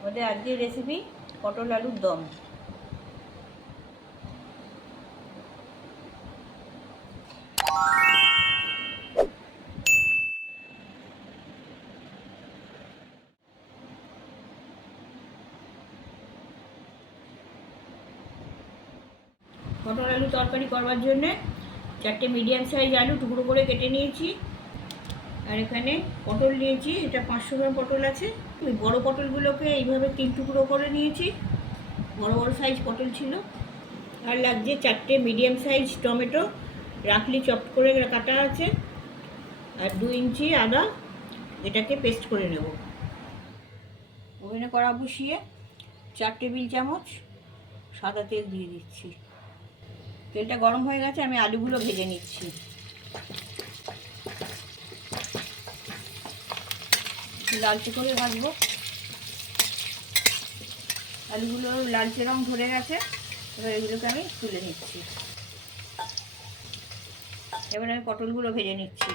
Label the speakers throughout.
Speaker 1: আমাদের আজকের রেসিপি পটল আলুর দম। পটল আলু তরকারি করবার জন্যে চারটে মিডিয়াম সাইজ আলু টুকরো করে কেটে নিয়েছি। আর এখানে পটল নিয়েছি, এটা পাঁচশো গ্রাম পটল আছে। ওই বড় পটলগুলোকে এইভাবে তিন টুকরো করে নিয়েছি। বড় বড় সাইজ পটল ছিল। আর লাগছে চারটে মিডিয়াম সাইজ টমেটো। রাখলি চপ করে কাটা আছে। আর দু ইঞ্চি আদা, এটাকে পেস্ট করে নেব। ওভেনে কড়া বসিয়ে চার টেবিল চামচ সাদা তেল দিয়ে দিচ্ছি। তেলটা গরম হয়ে গেছে, আমি আলুগুলো ভেজে নিচ্ছি। লালচে করে ভাজবো। আলুগুলো লালচে রং ধরে গেছে, এবার এগুলোকে আমি তুলে নিচ্ছি। এবার আমি পটলগুলো ভেজে নিচ্ছি।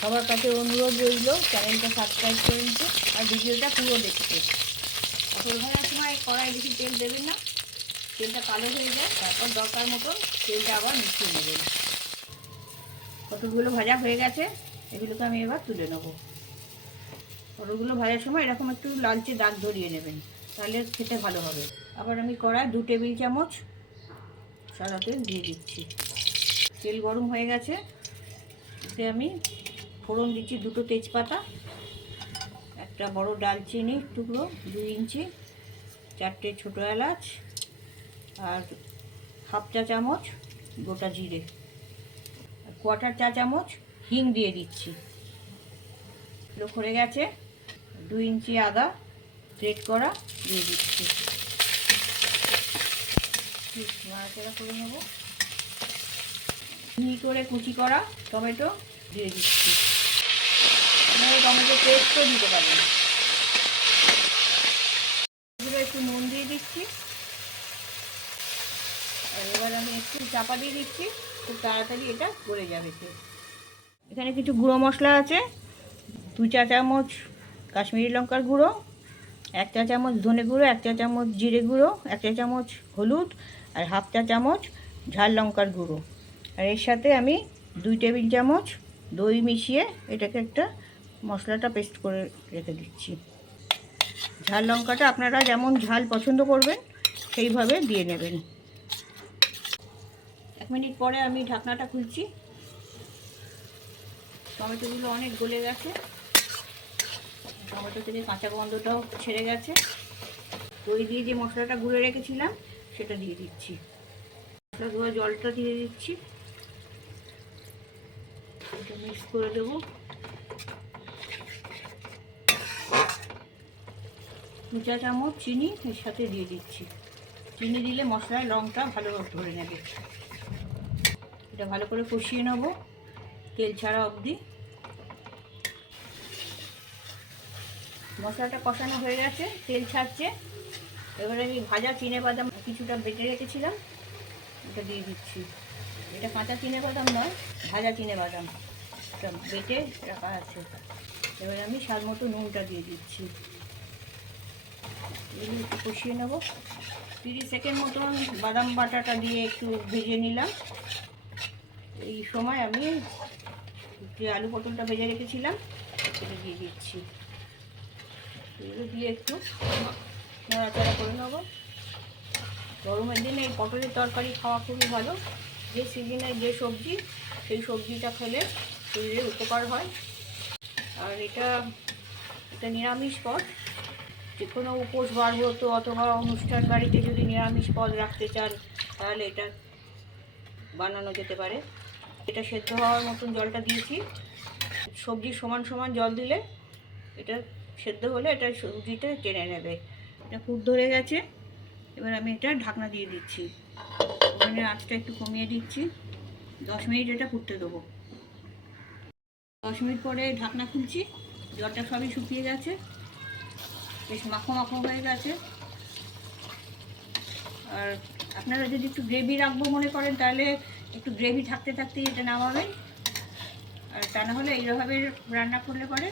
Speaker 1: সবার কাছে অনুরোধ রইল চ্যানেলটা সাবস্ক্রাইব করে নিতে আর ভিডিওটা পুরো দেখতে। পটল ভাজার সময় কড়াই বেশি তেল দেবেন না। তেলটা কালো হয়ে যায়, তারপর দরকার মতন তেলটা আবার মিশিয়ে নেবেন। পটলগুলো ভাজা হয়ে গেছে। এগুলোকে আমি এবার তুলে নেব। পটলগুলো ভাজার সময় এরকম একটু লালচে দাগ ধরিয়ে নেবেন, তাহলে খেতে ভালো হবে। আবার আমি কড়াই দু টেবিল চামচ সাদা তেল দিয়ে দিচ্ছি। তেল গরম হয়ে গেছে, এতে আমি ফোড়ন দিচ্ছি দুটো তেজপাতা, একটা বড় ডালচিনি টুকরো, দুই ইঞ্চি, চারটে ছোটো এলাচ, আর হাফ চা চামচ গোটা জিরে। কোয়াটার চা চামচ হিং দিয়ে দিচ্ছি। করে গেছে। দুই ইঞ্চি আদা গ্রেট করা দিয়ে দিচ্ছি। নাড়াচাড়া করে নেব। মিহি করে কুচি করা টমেটো দিয়ে দিচ্ছি। টমেটো পেস্টও দিতে এগুলো একটু নুন দিয়ে দিচ্ছি। আর এবার আমি একটু চাপা দিয়ে দিচ্ছি। খুব তাড়াতাড়ি এটা গলে যাবে এখানে কিছু গুঁড়ো মশলা আছে দু চা চামচ কাশ্মীরি লঙ্কার গুঁড়ো, এক চা চামচ ধনে গুঁড়ো, এক চা চামচ জিরে গুঁড়ো, এক চা চামচ হলুদ আর হাফ চা চামচ ঝাল লঙ্কার গুঁড়ো। আর এর সাথে আমি দুই টেবিল চামচ দই মিশিয়ে এটাকে একটা মশলাটা পেস্ট করে রেখে দিচ্ছি। ঝাল লঙ্কাটা আপনারা যেমন ঝাল পছন্দ করবেন, সেইভাবে দিয়ে নেবেন। এক মিনিট পরে আমি ঢাকনাটা খুলছি। টমেটোগুলো অনেক গলে গেছে। টমেটো থেকে কাঁচা গন্ধটাও ছেড়ে গেছে। দই দিয়ে যে মশলাটা গুঁড়ে রেখেছিলাম, সেটা দিয়ে দিচ্ছি। মশলা ধোয়া জলটা দিয়ে দিচ্ছি। এটা মিক্স করে দেবো। দু চা চামচ চিনি এর সাথে দিয়ে দিচ্ছি। চিনি দিলে মশলার রঙটা ভালো ধরে নেবে। এটা ভালো করে কষিয়ে নেব। তেল ছাড়া অবধি। মশলাটা কষানো হয়ে গেছে, তেল ছাড়ছে। এবারে আমি ভাজা চিনে বাদাম কিছুটা বেটে রেখেছিলাম এটা দিয়ে দিচ্ছি। এটা কাঁচা চিনে বাদাম নয়, ভাজা চিনে বাদাম। বেটে রাখা আছে। এবারে আমি স্বাদ মতো নুনটা দিয়ে দিচ্ছি। এগুলো একটু কষিয়ে নেব। তিরিশ সেকেন্ড মতন বাদাম বাটাটা দিয়ে একটু ভেজে নিলাম। এই সময় আমি যে আলু পটলটা ভেজে রেখেছিলাম, সেটা দিয়ে দিচ্ছি। এগুলো দিয়ে একটু নড়াচড়া করে নেব। গরমের দিনে এই পটলের তরকারি খাওয়া খুবই ভালো। যে সিজনে যে সবজি, সেই সবজিটা খেলে শরীরে উপকার হয়। আর এটা এটা নিরামিষ পদ। যে কোনো উপোস বাড়ব্রত অথবা অনুষ্ঠান বাড়িতে যদি নিরামিষ পদ রাখতে চান, তাহলে এটা বানানো যেতে পারে। এটা সেদ্ধ হওয়ার মতন জলটা দিয়েছি। সবজি সমান সমান জল দিলে এটা সেদ্ধ হলে এটা সবজিটা টেনে নেবে। এটা খুব ধরে গেছে। এবার আমি এটা ঢাকনা দিয়ে দিচ্ছি। ওভেনের আঁচটা একটু কমিয়ে দিচ্ছি। দশ মিনিট এটা ফুটতে দেবো। দশ মিনিট পরে ঢাকনা খুলছি। জলটা সবই শুকিয়ে গেছে। বেশ মাখো মাখো হয়ে গেছে। আর আপনারা যদি একটু গ্রেভি রাখব মনে করেন তাহলে একটু গ্রেভি থাকতে থাকতেই এটা নামাবেন আর তা না হলে এইভাবে রান্না করলে পরে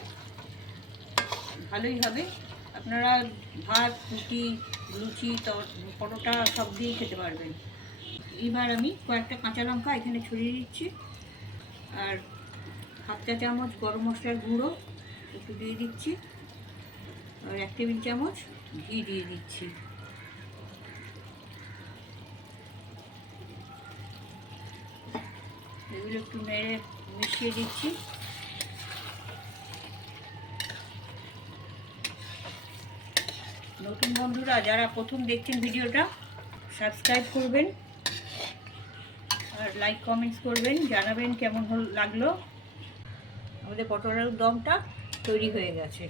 Speaker 1: ভালোই হবে। আপনারা ভাত, রুটি, লুচি পরোটা সব দিয়েই খেতে পারবেন। এবার আমি কয়েকটা কাঁচা লঙ্কা এখানে ছড়িয়ে দিচ্ছি। আর হাফ চা চামচ গরম মশলার গুঁড়ো একটু দিয়ে দিচ্ছি। আর এক টেবিল চামচ ঘি দিয়ে দিচ্ছি। এগুলো একটু মেরে মিশিয়ে দিচ্ছি। নতুন বন্ধুরা, যারা প্রথম দেখছেন ভিডিওটা সাবস্ক্রাইব করবেন আর লাইক কমেন্টস করবেন, জানাবেন কেমন লাগল। আমাদের পটলের দমটা তৈরি হয়ে গেছে।